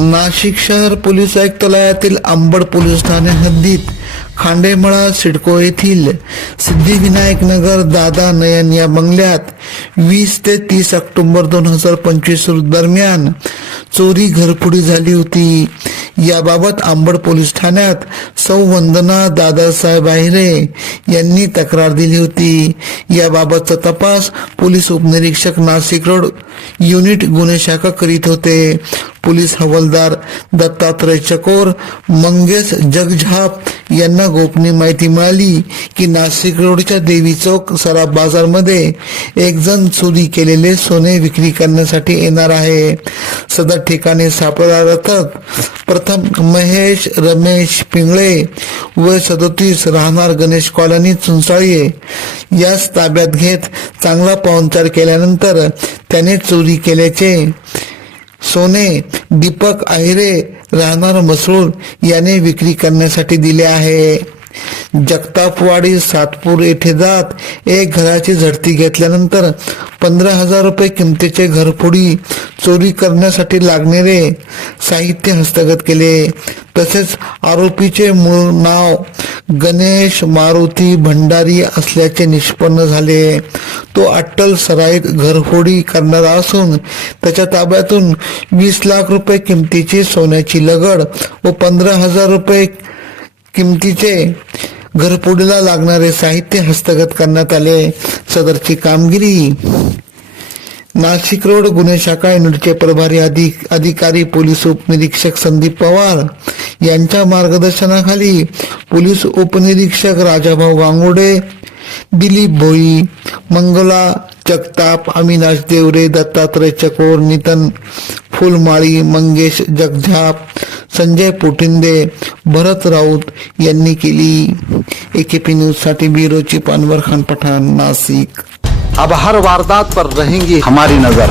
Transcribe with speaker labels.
Speaker 1: नाशिक शहर पोलीस आयुक्तालयातील आंबड पोलीस ठाणे हद्दीत खांडेमळा सिडको येथील सिद्धिविनायक नगर दादा नयन या बंगल्यात वीस ते तीस ऑक्टोबर दोन हजार पंचवीस दरम्यान चोरी घरफोडी झाली होती. याबाबत आंबड पोलीस ठाण्यात सौ वंदना दादासाहेब आहिरे यांनी तक्रार दिली होती. याबाबतचा तपास पोलीस उपनिरीक्षक नाशिक रोड युनिट गुन्हे शाखा करीत होते. पोलीस हवालदार दत्तात्रय चकोर मंगेश जगझाप यांना गोपनीय माहिती मिळाली की नाशिक रोडच्या देवी चौक सराफ बाजारमध्ये एक जण चोरी केलेले सोने विक्री करण्यासाठी येणार आहे. सदर ठिकाणी सापडत प्रथम महेश रमेश पिंगळे व सदोतीस राहणार गणेश कॉलनी चुंचाळी यास ताब्यात घेत चांगला पाहुणचार केल्यानंतर त्याने चोरी केल्याचे सोने दीपक आहिरे राहणार मसूर याने विक्री करण्यासाठी दिले आहे. जगतापवाडी सातपूर येथे जात एक घराची झडती घेतल्यानंतर पंधरा हजार रुपये किमतीचे घरफोडी चोरी करण्यासाठी लागणारे साहित्य हस्तगत केले. तसेच आरोपीचे मूळ नाव गणेश मारुती भंडारी असल्याचे निष्पन्न झाले. तो अट्टल सराईत घरफोडी करणारा असून त्याच्या ताब्यातून वीस लाख रुपये किमतीची सोन्याची लगड व पंधरा हजार रुपये किमतीचे घरफोडीला लागणारे साहित्य हस्तगत करण्यात आले. सदरची कामगिरी. नाशिक रोड गुन्हे शाखा युनिटचे प्रभारी अधिक अधिकारी पोलीस उपनिरीक्षक संदीप पवार यांच्या मार्गदर्शनाखाली पोलीस उपनिरीक्षक राजाभाऊ वांगोडे दिलीप भोई मंगला जगताप अविनाश देवरे दत्तात्रय चकोर नितन फुलमाळी मंगेश जगझाप संजय पोटिंदे भरत राऊत यांनी केली. एकेपी न्यूजसाठी ब्युरोची पानवर अनवर खान पठाण नाशिक.
Speaker 2: अब हर वारदात पर रहेंगी हमारी नजर.